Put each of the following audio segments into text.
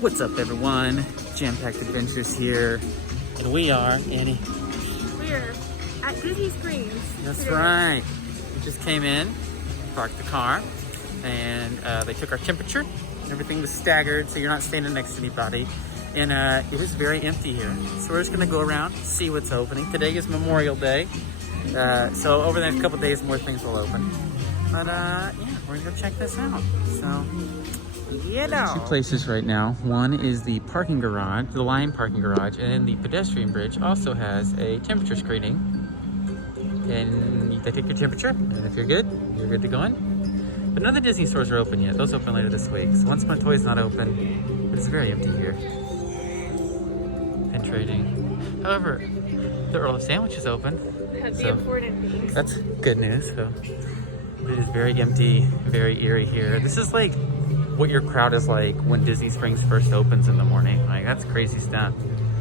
What's up, everyone? Jam-packed adventures here, and we are in. We're at Disney Springs. That's today. right. We just came in, parked the car, and they took our temperature. Everything was staggered, so you're not standing next to anybody. And it is very empty here, so we're just gonna go around, see what's opening. Today is Memorial Day, so over the next couple days, more things will open. But yeah, we're gonna go check this out. So. Two places right now. One is the parking garage, the line parking garage, and the pedestrian bridge also has a temperature screening. And they take your temperature, and if you're good to go in. But none of the Disney stores are open yet. Those open later this week. So Once Upon a Toy's not open, but it's very empty here. And trading. However, the Earl of Sandwich is open. The important things. That's good news. So it is very empty, very eerie here. This is like what your crowd is like when Disney Springs first opens in the morning. Like, that's crazy stuff.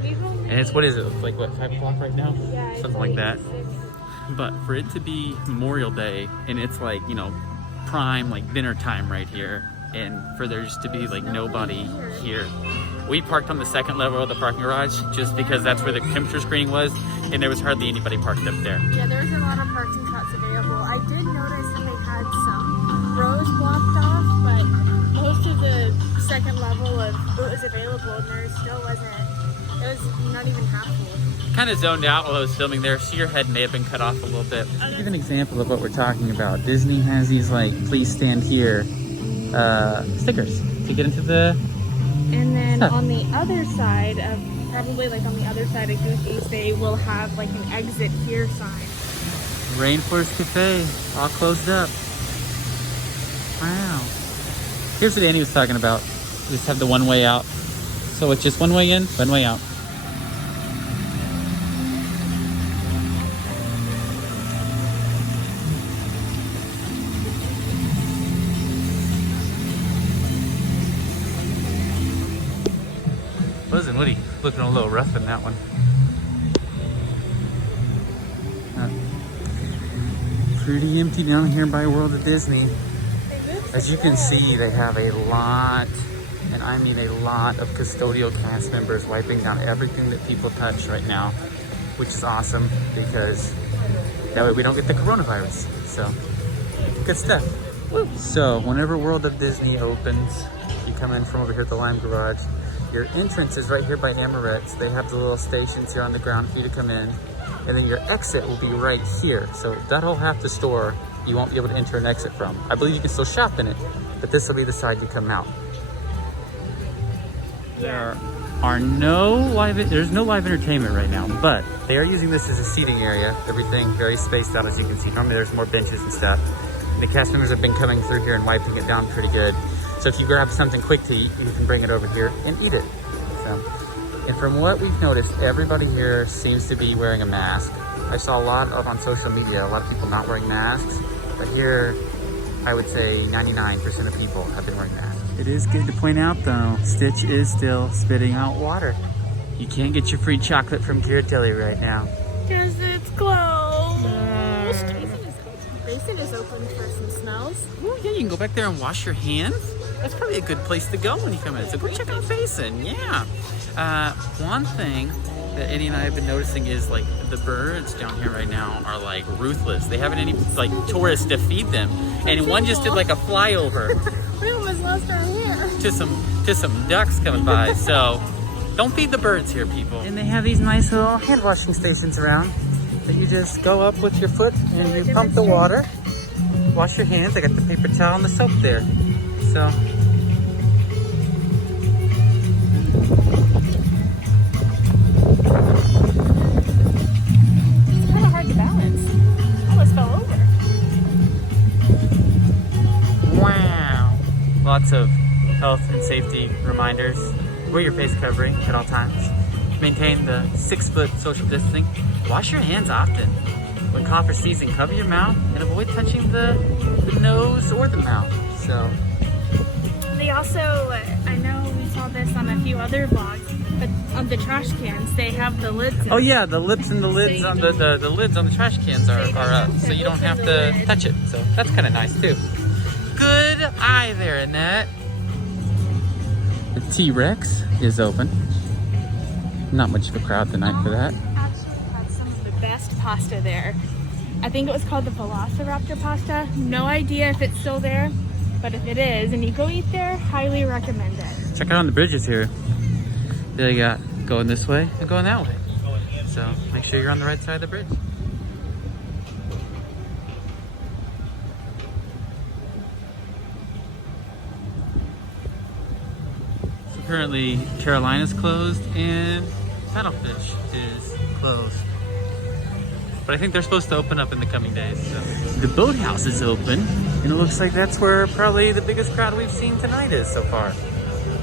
And it's, what is it, like what, 5 o'clock right now? Yeah, something like that. But for it to be Memorial Day and it's like, you know, prime like dinner time right here, and for there just to be like nobody here. We parked on the second level of the parking garage just because that's where the temperature screening was, and there was hardly anybody parked up there. Yeah, there was a lot of parking spots available. I did notice that they had some rows blocked off, but most of the second level of what was available, and there still wasn't. It was not even half full. Kind of zoned out while I was filming there, so your head may have been cut off a little bit. To give an example of what we're talking about, Disney has these like "please stand here" stickers to get into the. And then stuff. on the other side of, probably like on the other side of Goofy's, they will have like an exit here sign. Rainforest Cafe, all closed up. Wow. Here's what Annie was talking about. We just have the one way out. So it's just one way in, one way out. Listen, Woody, looking a little rough in that one. Pretty empty down here by World of Disney. As you can see, they have a lot, and I mean a lot, of custodial cast members wiping down everything that people touch right now, which is awesome because that way we don't get the coronavirus. So, good stuff. Woo. So, whenever World of Disney opens, you come in from over here at the Lime Garage. Your entrance is right here by Amorette's. They have the little stations here on the ground for you to come in. And then your exit will be right here. So that whole half the store, you won't be able to enter and exit from. I believe you can still shop in it, but this will be the side you come out. There are there's no live entertainment right now, but they are using this as a seating area. Everything very spaced out, as you can see. Normally there's more benches and stuff. The cast members have been coming through here and wiping it down pretty good. So if you grab something quick to eat, you can bring it over here and eat it. So, and from what we've noticed, everybody here seems to be wearing a mask. I saw a lot on social media, a lot of people not wearing masks, but here, I would say 99% of people have been wearing masks. It is good to point out though, Stitch is still spitting out water. You can't get your free chocolate from Ghirardelli right now. Because it's closed. Basin is open for some smells. Oh yeah, you can go back there and wash your hands. That's probably a good place to go when you come in. So go check out Basin, yeah. One thing that Eddie and I have been noticing is like the birds down here right now are like ruthless. They haven't any like tourists to feed them. And one just did like a flyover. We almost lost our hair. to some ducks coming by. So don't feed the birds here, people. And they have these nice little hand washing stations around. That you just go up with your foot and you pump the water. Wash your hands. I got the paper towel and the soap there. So It's kind of hard to balance. I almost fell over. wow. Lots of health and safety reminders. Wear your face covering at all times. Maintain the 6-foot social distancing. Wash your hands often. When cough or sneezing, cover your mouth and avoid touching the nose or the mouth. So They also, I know we saw this on a few other vlogs, but on the trash cans, they have the lids. oh yeah, the lips and the lids on the lids on the trash cans are up, so you don't have to touch it. So that's kind of nice too. Good eye there, Annette. The T-Rex is open. Not much of a crowd tonight for that. Actually had some of the best pasta there. I think it was called the Velociraptor pasta. No idea if it's still there, but if it is and you go eat there, highly recommend it. Check out on the bridges here. They got going this way and going that way. So make sure you're on the right side of the bridge. So currently Carolina's closed and Paddlefish is closed. But I think they're supposed to open up in the coming days. So. The boathouse is open, and it looks like that's where probably the biggest crowd we've seen tonight is so far.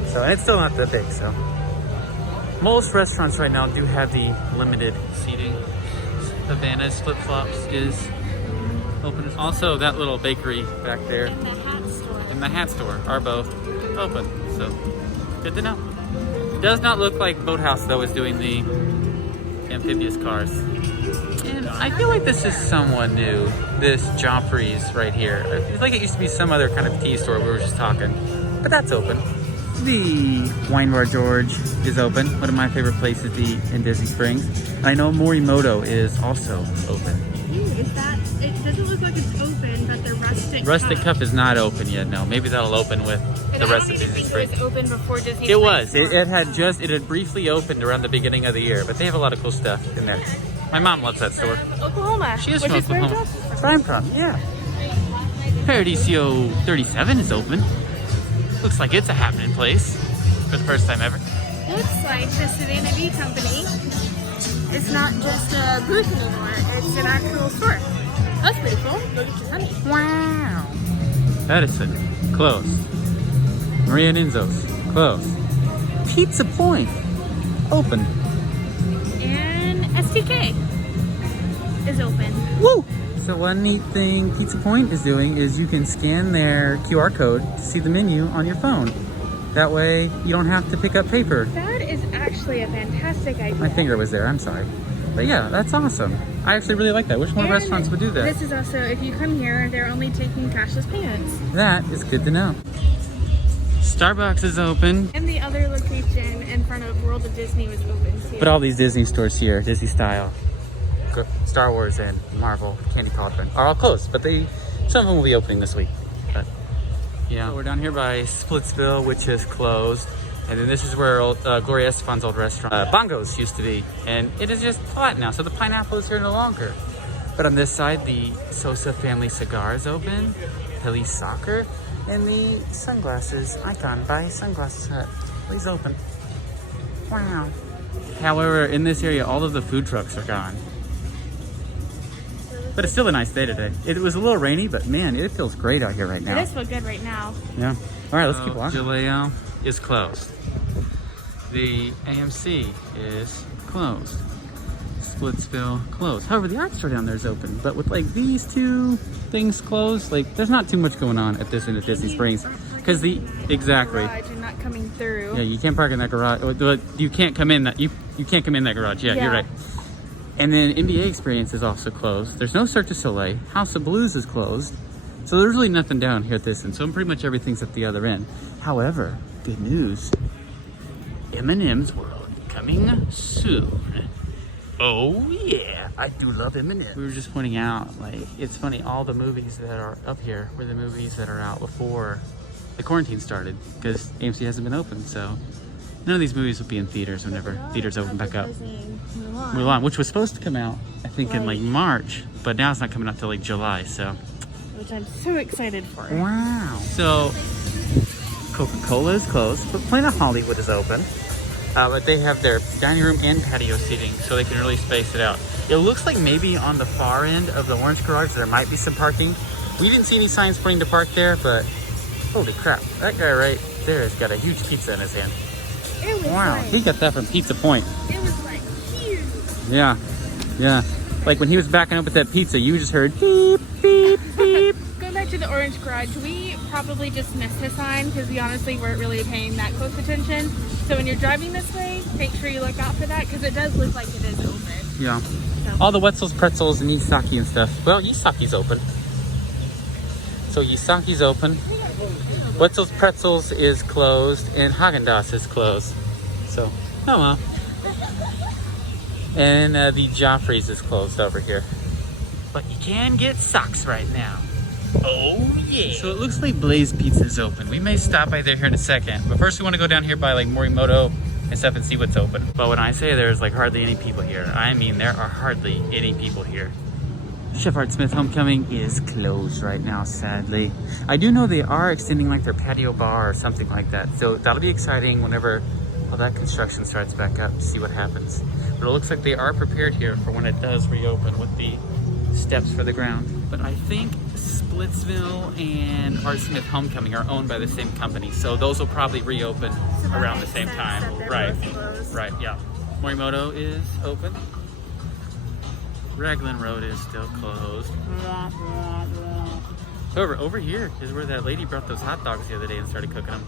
So, and it's still not that big, so. Most restaurants right now do have the limited seating. Havana's Flip Flops is open. Also, that little bakery back there And the hat store. and the hat store are both open. So, good to know. Does not look like Boathouse, though, is doing the amphibious cars. And I feel like this is somewhat new, this Joffrey's right here. I feel like it used to be some other kind of tea store we were just talking, but that's open. The Wine Bar George is open, one of my favorite places to eat in Disney Springs. And I know Morimoto is also open. Ooh, is that, it doesn't look like it's open, but the Rustic Cup is not open yet, no. Maybe that'll open with the rest of Disney Springs. It was open before Disney It was. It had briefly opened around the beginning of the year, but they have a lot of cool stuff in there. My mom loves that store. Oklahoma. She is which from is where Oklahoma. Josh is That's where I'm from, yeah. Paradiso 37 is open. Looks like it's a happening place for the first time ever. Looks like the Savannah Bee Company is not just a booth anymore, it's an actual store. That's pretty cool. Go get your honey. Wow. Edison, closed. Maria Ninzo's, closed. Pizza Point, open. And STK is open. Woo! So one neat thing Pizza Point is doing is you can scan their QR code to see the menu on your phone. That way you don't have to pick up paper. That is actually a fantastic idea. My finger was there, I'm sorry. But yeah, that's awesome. I actually really like that. Which more restaurants would do that? This is also, if you come here, they're only taking cashless payments. That is good to know. Starbucks is open. And the other location in front of World of Disney was open too. But all these Disney stores here, Disney style, Star Wars and Marvel, Candy Cauldron, are all closed. But some of them will be opening this week. But yeah, so we're down here by Splitsville, which is closed. And then this is where Gloria Estefan's old restaurant, Bongos, used to be. And it is just flat now, so the pineapple is here no longer. But on this side, the Sosa Family Cigar is open, Police Soccer, and the Sunglasses Icon by Sunglasses Hut is open. Wow. However, in this area, all of the food trucks are gone. But it's still a nice day today. It was a little rainy, but man, it feels great out here right now. It does feel good right now. Yeah. All right, let's keep walking. Jaleo is closed. The AMC is closed. Splitsville closed. However, the art store down there is open. But with like these two things closed, like there's not too much going on at this end of Disney Springs. Because exactly. Garage and not coming through. Yeah, you can't park in that garage. You can't come in that. You can't come in that garage. Yeah, you're right. And then NBA Experience is also closed. There's no Cirque du Soleil. House of Blues is closed. So there's really nothing down here at this end. So pretty much everything's at the other end. However, good news. M&M's World coming soon. Oh yeah, I do love M&M's. We were just pointing out, like, it's funny, all the movies that are up here were the movies that are out before the quarantine started, because AMC hasn't been open, so none of these movies will be in theaters whenever theaters open back up. Mulan, which was supposed to come out, I think, in like March, but now it's not coming out till like July, so. Which I'm so excited for. Wow. So, Coca-Cola is closed, but Planet Hollywood is open. But they have their dining room and patio seating, so they can really space it out. It looks like maybe on the far end of the orange garage there might be some parking. We didn't see any signs pointing to park there, but holy crap, that guy right there has got a huge pizza in his hand. It was Wow, like, he got that from Pizza Point. it was like huge. Yeah, yeah. Like when he was backing up with that pizza, you just heard beep, beep, beep. Going back to the orange garage, we probably just missed the sign because we honestly weren't really paying that close attention. So when you're driving this way, make sure you look out for that because it does look like it is open. Yeah. So. All the Wetzel's pretzels and Isaki and stuff. Well, Isaki's open. So Yisaki's open. Wetzel's Pretzels is closed, and Haagen-Dazs is closed. So, oh well. And the Joffrey's is closed over here. But you can get socks right now. Oh yeah. So it looks like Blaze Pizza is open. We may stop by there here in a second. But first we want to go down here by like Morimoto and stuff and see what's open. But when I say there's like hardly any people here, I mean there are hardly any people here. Chef Art Smith Homecoming is closed right now, sadly. I do know they are extending like their patio bar or something like that. So that'll be exciting whenever all that construction starts back up to see what happens. But it looks like they are prepared here for when it does reopen with the steps for the ground. But I think Splitsville and Art Smith Homecoming are owned by the same company. So those will probably reopen around the same time. Right, right, yeah. Morimoto is open. Raglan Road is still closed. However, over here is where that lady brought those hot dogs the other day and started cooking them.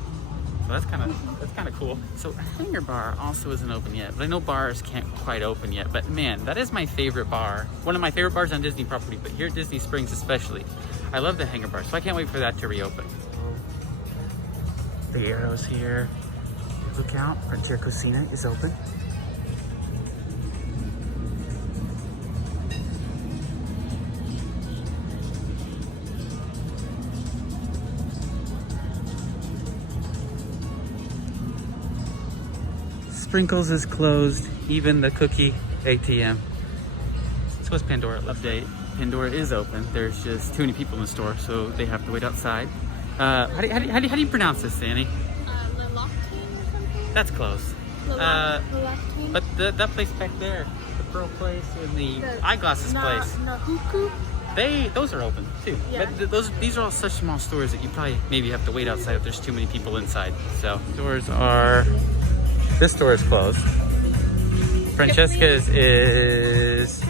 So that's kind of cool. So Hangar Bar also isn't open yet, but I know bars can't quite open yet. But man, that is my favorite bar. One of my favorite bars on Disney property, but here at Disney Springs especially. I love the Hangar Bar, so I can't wait for that to reopen. The arrows here. Look out, Frontier Cocina is open. Sprinkles is closed, even the cookie ATM. So what's Pandora update? Pandora is open. There's just too many people in the store, so they have to wait outside. How do you pronounce this, Annie? Lilactine or something? That's close. Lilactine? But that place back there, the Pearl place and the eyeglasses place. Nahuku? Those are open too. Yeah. But these are all such small stores that you probably maybe have to wait outside if there's too many people inside. So stores are. This store is closed. Francesca's is.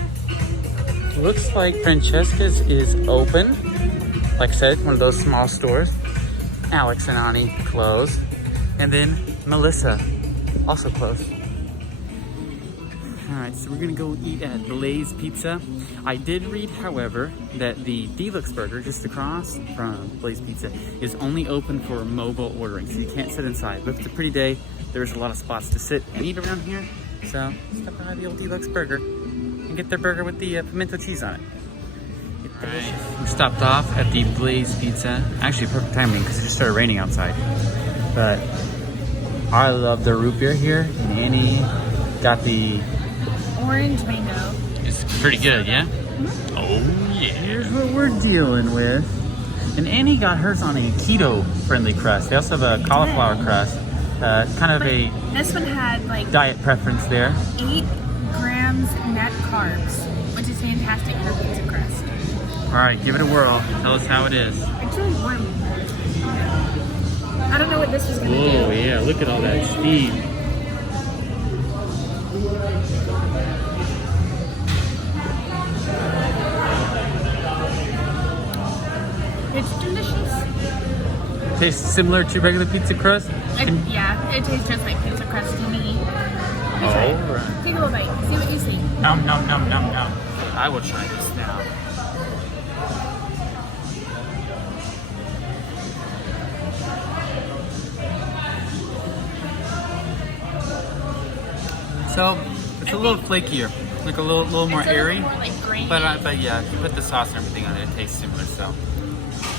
Looks like Francesca's is open. Like I said, one of those small stores. Alex and Ani closed. And then Melissa also closed. Alright, so we're gonna go eat at Blaze Pizza. I did read, however, that the Deluxe Burger just across from Blaze Pizza is only open for mobile ordering, so you can't sit inside. But if it's a pretty day, there's a lot of spots to sit and eat around here. So stop by the old Deluxe Burger and get their burger with the pimento cheese on it. Right. We stopped off at the Blaze Pizza. Actually, perfect timing because it just started raining outside. But I love the root beer here, and Annie got the Orange mango. It's pretty good, yeah? Mm-hmm. Oh, yeah. Here's what we're dealing with. And Annie got hers on a keto-friendly crust. They also have a cauliflower crust. Kind of a this one had like diet preference there. 8 grams net carbs, which is fantastic for pizza crust. All right, give it a whirl. Tell us how it is. It's really warm. I don't know what this is going to do. Oh, yeah. Look at all that steam. It's delicious. Tastes similar to regular pizza crust? Yeah, it tastes just like pizza crust to me. Right. Take a little bite. See what you see. Nom, nom, nom, nom, nom. I will try this now. So, it's a little flakier. Like a little more airy. More like grainy. But yeah, if you put the sauce and everything on it, it tastes similar, so.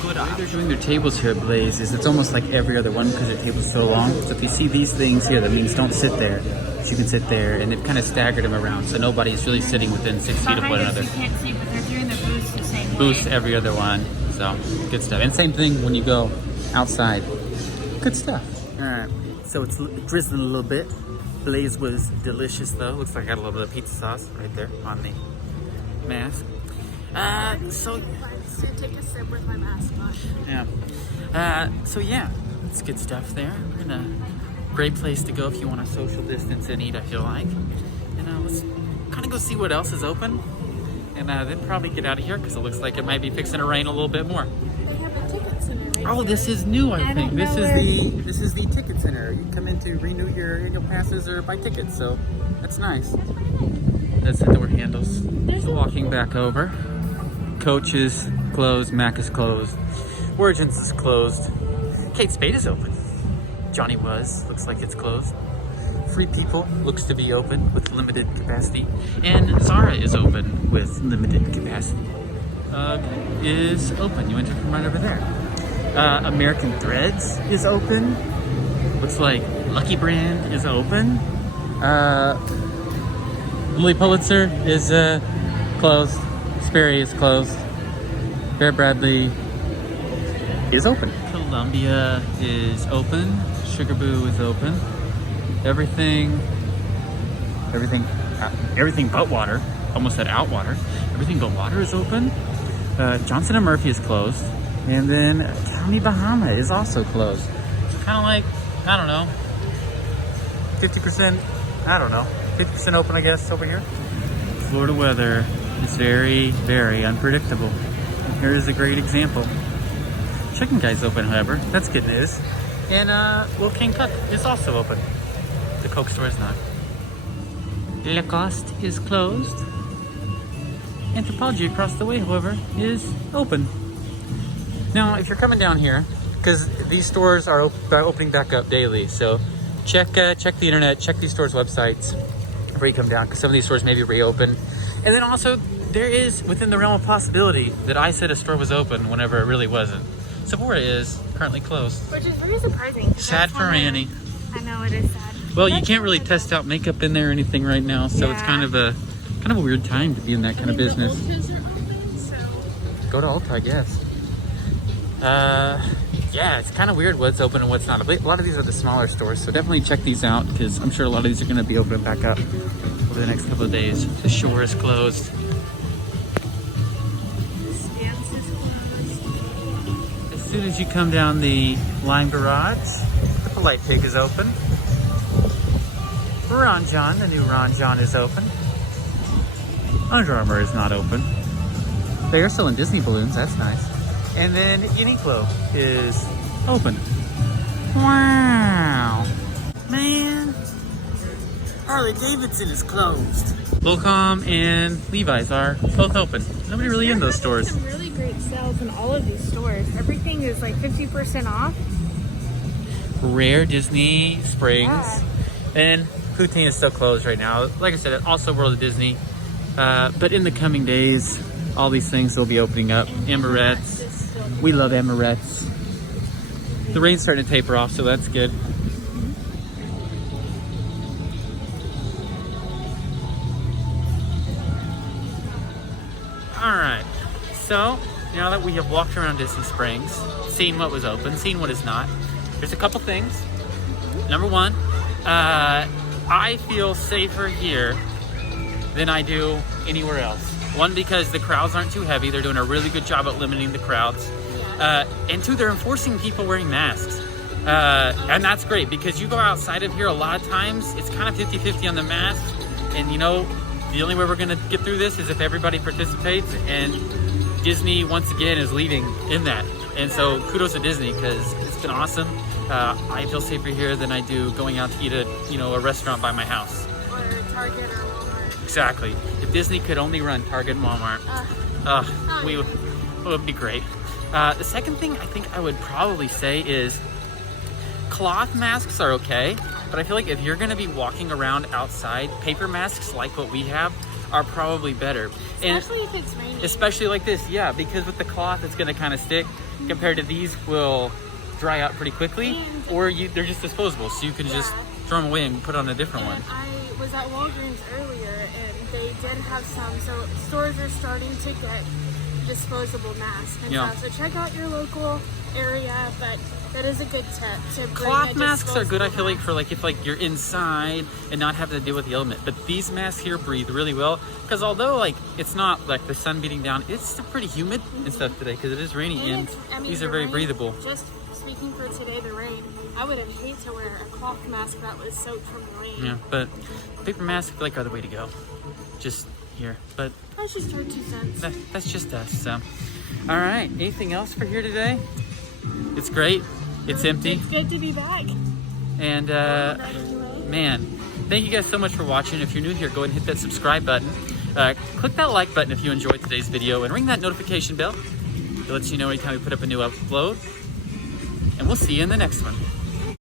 Good option. The way they're doing their tables here at Blaze is it's almost like every other one because their table's so long. So if you see these things here, that means don't sit there. You can sit there, and they've kind of staggered them around, so nobody's really sitting within 6 feet of one another. You can't see, but they're doing the booths the same way. Booths every other one, so good stuff. And same thing when you go outside. Good stuff. All right, so it's drizzling a little bit. Blaze was delicious though. Looks like I got a little bit of pizza sauce right there on the mask. So take a sip with my mask on. yeah. So yeah, it's good stuff there. And a great place to go if you want to social distance and eat, I feel like. And let's kind of go see what else is open. And then probably get out of here because it looks like it might be fixing to rain a little bit more. They have a ticket center right Oh, this is new, I think. This know is the ticket center. You come in to renew your annual passes or buy tickets, so that's nice. That's the door handles. So walking back over. Coach is closed, Mac is closed. Origins is closed. Kate Spade is open. Johnny Was looks like it's closed. Free People looks to be open with limited capacity. And Zara is open with limited capacity. Is open. You enter from right over there. American Threads is open. Looks like Lucky Brand is open. Lily Pulitzer is closed. Sperry is closed. Bear Bradley is open. Columbia is open. Sugar Boo is open. Everything but water. Almost said Outwater. Everything but water is open. Johnson and Murphy is closed. And then County Bahama is also closed. So kind of like, I don't know, 50%, I don't know, 50% open, I guess, over here. Florida weather is very, very unpredictable. And here is a great example. Chicken Guy's open, however. That's good news. And Will King Cook is also open. The Coke store is not. Lacoste is closed. Anthropology across the way, however, is open. Now, if you're coming down here, because these stores are opening back up daily, so check the internet, check these stores' websites before you come down, because some of these stores may be reopened. And then also, there is within the realm of possibility that I said a store was open whenever it really wasn't. Sephora is currently closed. Which is very surprising. Sad for Annie. I know, it is sad. Well, you can't really test out makeup in there or anything right now, so it's kind of a weird time to be in that kind of business. The Ultas are open, so Go to Ulta, I guess. Yeah, it's kind of weird what's open and what's not. A lot of these are the smaller stores, so definitely check these out, because I'm sure a lot of these are going to be opening back up over the next couple of days. The Shore is closed. Stance is closed. As soon as you come down the Lime Garage, the Polite Pig is open. Ron John, the new Ron John, is open. Under Armour is not open. They are selling Disney balloons, that's nice. And then Uniqlo is open. Wow. Man. Harley Davidson is closed. Locom and Levi's are both open. Nobody really in those stores. Some really great sales in all of these stores. Everything is like 50% off. Rare Disney Springs. Yeah. And Poutine is still closed right now. Like I said, also World of Disney. But in the coming days, all these things will be opening up. Amorettes. We love Amorettes. The rain's starting to taper off, so that's good. Alright, so now that we have walked around Disney Springs, seen what was open, seen what is not, there's a couple things. Number one, I feel safer here than I do anywhere else. One, because the crowds aren't too heavy. They're doing a really good job at limiting the crowds. And two, they're enforcing people wearing masks. And that's great, because you go outside of here a lot of times, it's kind of 50-50 on the mask. And you know, the only way we're gonna get through this is if everybody participates, and Disney once again is leading in that. And so kudos to Disney, because it's been awesome. I feel safer here than I do going out to eat at a restaurant by my house. Or Target or Walmart. Exactly. If Disney could only run Target and Walmart, it would be great. The second thing I think I would probably say is cloth masks are okay, but I feel like if you're going to be walking around outside, paper masks like what we have are probably better. Especially if it's raining. Especially like this, yeah, because with the cloth it's going to kind of stick, compared to these will dry out pretty quickly, or they're just disposable, so you can just throw them away and put on a different one. I was at Walgreens earlier, and they did have some, so stores are starting to get disposable masks and stuff. So check out your local area, but that is a good tip to bring cloth masks are good, I feel mask. like, for if you're inside and not having to deal with the element. But these masks here breathe really well, because although it's not like the sun beating down, it's still pretty humid and stuff today, because it is rainy, and these are very breathable. Just speaking for today, the rain, I would have hated to wear a cloth mask that was soaked from the rain. Yeah, but paper masks I feel like are the way to go. Just here, but that's just our 2 cents. That's just us. So, all right. Anything else for here today? It's great. It's empty. It's good to be back. And man, thank you guys so much for watching. If you're new here, go ahead and hit that subscribe button. Click that like button if you enjoyed today's video, and ring that notification bell It lets you know anytime we put up a new upload. And we'll see you in the next one.